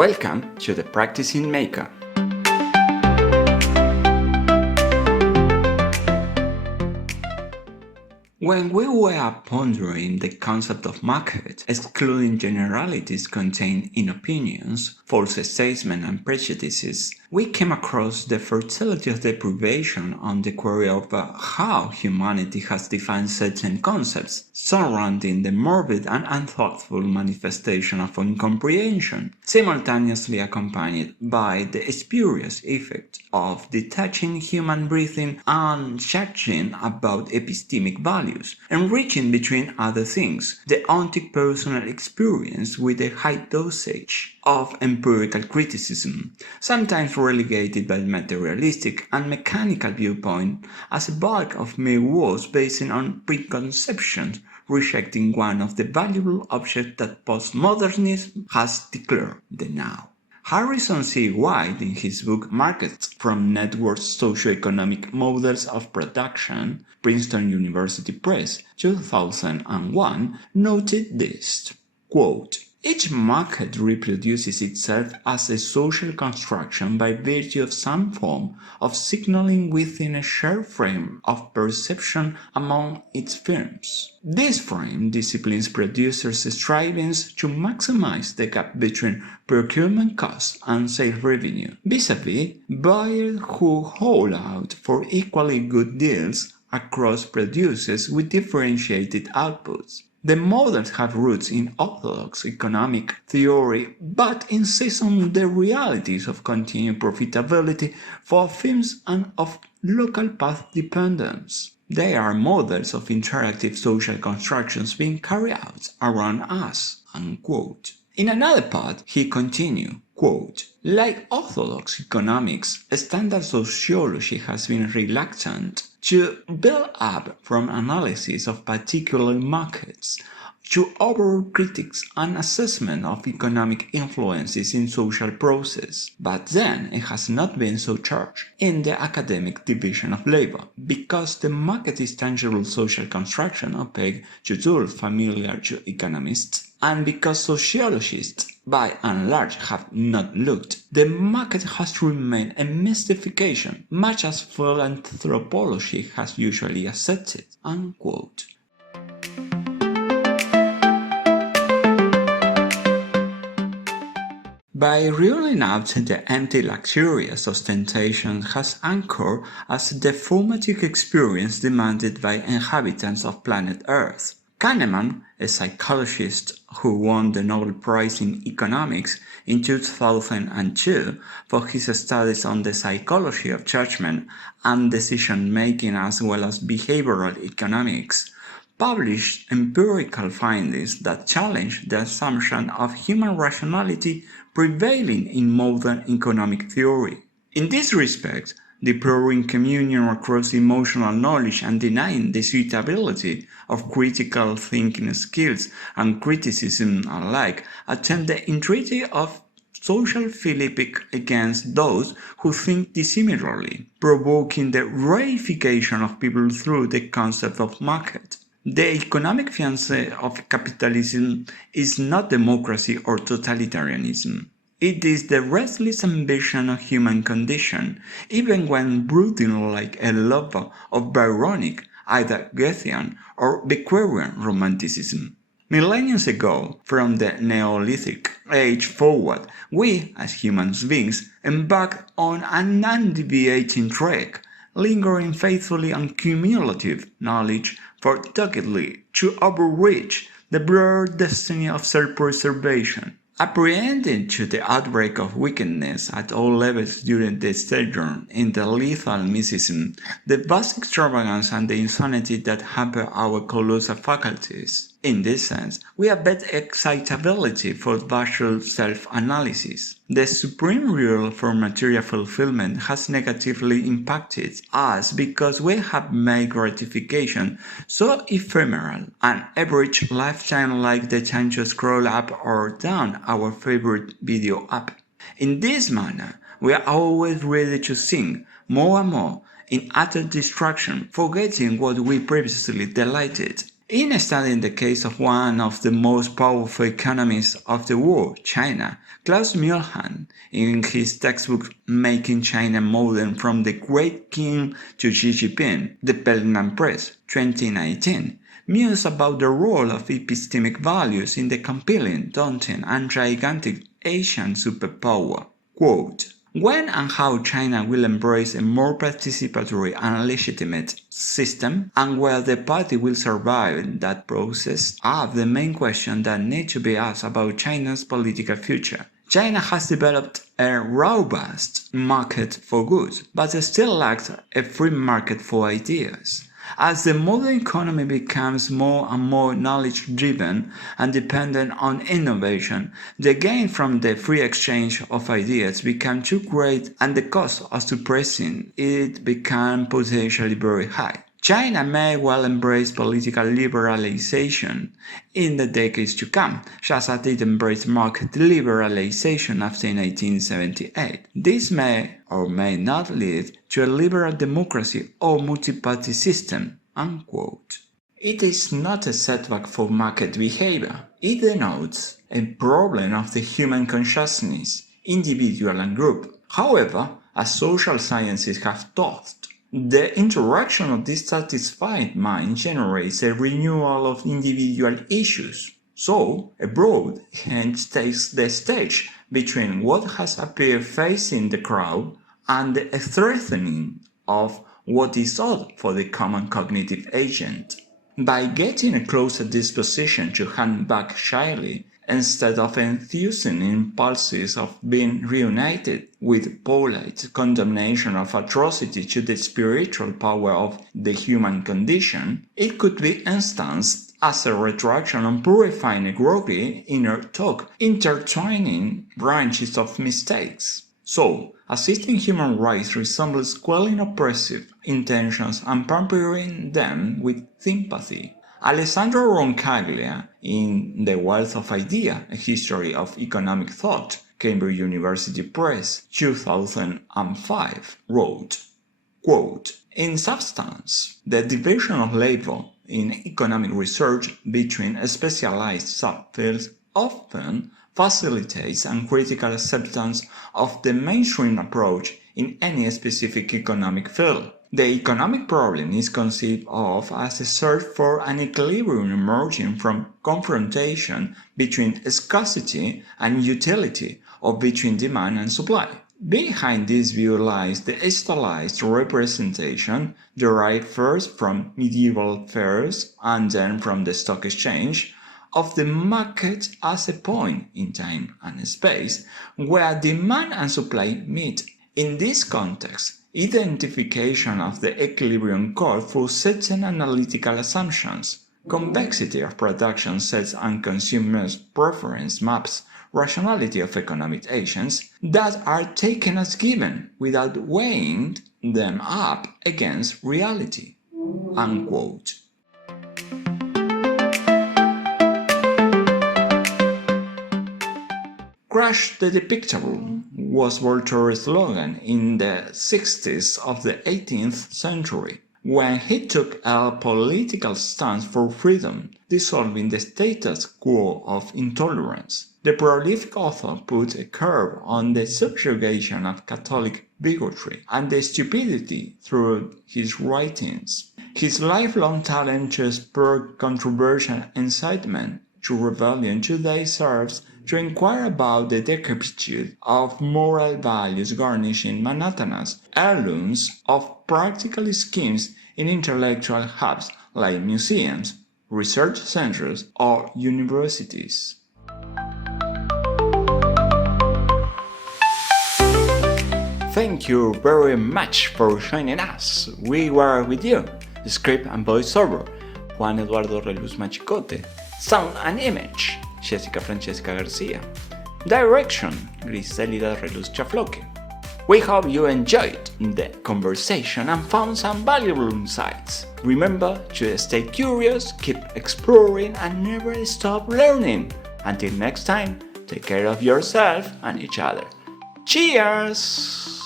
Welcome to the Practicing Maker. When we were pondering the concept of market, excluding generalities contained in opinions, false statements and prejudices, we came across the fertility of deprivation on the query of how humanity has defined certain concepts surrounding the morbid and unthoughtful manifestation of incomprehension, simultaneously accompanied by the spurious effect of detaching human breathing and judging about epistemic values, enriching, between other things, the authentic personal experience with a high dosage of empirical criticism, sometimes relegated by materialistic and mechanical viewpoint as a bulk of mere words based on preconceptions, rejecting one of the valuable objects that postmodernism has declared, the now. Harrison C. White, in his book Markets from Networked Socioeconomic Models of Production, Princeton University Press, 2001, noted this, quote, "Each market reproduces itself as a social construction by virtue of some form of signaling within a shared frame of perception among its firms. This frame disciplines producers' strivings to maximize the gap between procurement costs and sales revenue, vis-a-vis buyers who hold out for equally good deals across producers with differentiated outputs. The models have roots in orthodox economic theory, but insist on the realities of continued profitability for firms and of local path dependence. They are models of interactive social constructions being carried out around us." Unquote. In another part, he continued, quote, "Like orthodox economics, standard sociology has been reluctant to build up from analysis of particular markets to overall critiques and assessment of economic influences in social process. But then it has not been so charged in the academic division of labor, because the market is tangible social construction opaque to tools familiar to economists, and because sociologists by and large have not looked, the market has remained a mystification, much as philanthropology has usually accepted." Unquote. By ruling out the empty luxurious ostentation has anchored as the formative experience demanded by inhabitants of planet Earth. Kahneman, a psychologist who won the Nobel Prize in Economics in 2002 for his studies on the psychology of judgment and decision-making as well as behavioral economics, published empirical findings that challenge the assumption of human rationality prevailing in modern economic theory. In this respect, deploring communion across emotional knowledge and denying the suitability of critical thinking skills and criticism alike attempt the entreaty of social philippic against those who think dissimilarly, provoking the reification of people through the concept of market. The economic fiancé of capitalism is not democracy or totalitarianism. It is the restless ambition of human condition, even when brooding like a lover of Byronic, either Goethean or Bequerian romanticism. Millennia ago, from the Neolithic age forward, we, as human beings, embarked on an undeviating trek, lingering faithfully on cumulative knowledge for doggedly to overreach the blurred destiny of self-preservation. Apprehending to the outbreak of wickedness at all levels during the sojourn in the lethal mysticism, the vast extravagance and the insanity that hamper our colossal faculties. In this sense, we have better excitability for virtual self-analysis. The supreme rule for material fulfillment has negatively impacted us because we have made gratification so ephemeral, an average lifetime like the time to scroll up or down our favorite video app. In this manner, we are always ready to sink more and more in utter distraction, forgetting what we previously delighted. In studying the case of one of the most powerful economists of the world, China, Klaus Mühlhahn, in his textbook Making China Modern from the Great King to Xi Jinping, The Pelham Press, 2019, mused about the role of epistemic values in the compelling, daunting, and gigantic Asian superpower. Quote, when and how China will embrace a more participatory and legitimate system, and whether the party will survive that process, are the main questions that need to be asked about China's political future. China has developed a robust market for goods, but still lacks a free market for ideas. As the modern economy becomes more and more knowledge-driven and dependent on innovation, the gain from the free exchange of ideas becomes too great and the cost of suppressing it becomes potentially very high. China may well embrace political liberalization in the decades to come, just as it embraced market liberalization after 1978. This may or may not lead to a liberal democracy or multi-party system. Unquote. It is not a setback for market behavior. It denotes a problem of the human consciousness, individual and group. However, as social sciences have taught, the interaction of dissatisfied mind generates a renewal of individual issues. So, a broad hence takes the stage between what has appeared facing the crowd and the strengthening of what is odd for the common cognitive agent. By getting a closer disposition to hand back shyly, instead of enthusing impulses of being reunited with polite condemnation of atrocity to the spiritual power of the human condition, it could be instanced as a retraction on purifying a groggy inner talk, intertwining branches of mistakes. So, assisting human rights resembles quelling oppressive intentions and pampering them with sympathy. Alessandro Roncaglia, in The Wealth of Ideas, A History of Economic Thought, Cambridge University Press, 2005, wrote, quote, in substance, the division of labor in economic research between specialized subfields often facilitates uncritical acceptance of the mainstream approach in any specific economic field. The economic problem is conceived of as a search for an equilibrium emerging from confrontation between scarcity and utility, or between demand and supply. Behind this view lies the stylized representation, derived first from medieval fairs and then from the stock exchange, of the market as a point in time and space where demand and supply meet. In this context, identification of the equilibrium calls for certain analytical assumptions. Convexity of production sets and consumers' preference maps rationality of economic agents that are taken as given without weighing them up against reality. Unquote. Crush the depictable was Voltaire's slogan in the 60s of the 18th century, when he took a political stance for freedom, dissolving the status quo of intolerance. The prolific author put a curb on the subjugation of Catholic bigotry and the stupidity through his writings. His lifelong talent to spur controversial incitement to rebellion today serves to inquire about the decrepitude of moral values garnishing monotonous heirlooms of practical schemes in intellectual hubs like museums, research centers, or universities. Thank you very much for joining us. We were with you, the script and voiceover, Juan Eduardo Reluz Machicote, sound and image, Jessica Francesca Garcia, direction, Griselida Reluz Chafloque. We hope you enjoyed the conversation and found some valuable insights. Remember to stay curious, keep exploring, and never stop learning. Until next time, take care of yourself and each other. Cheers!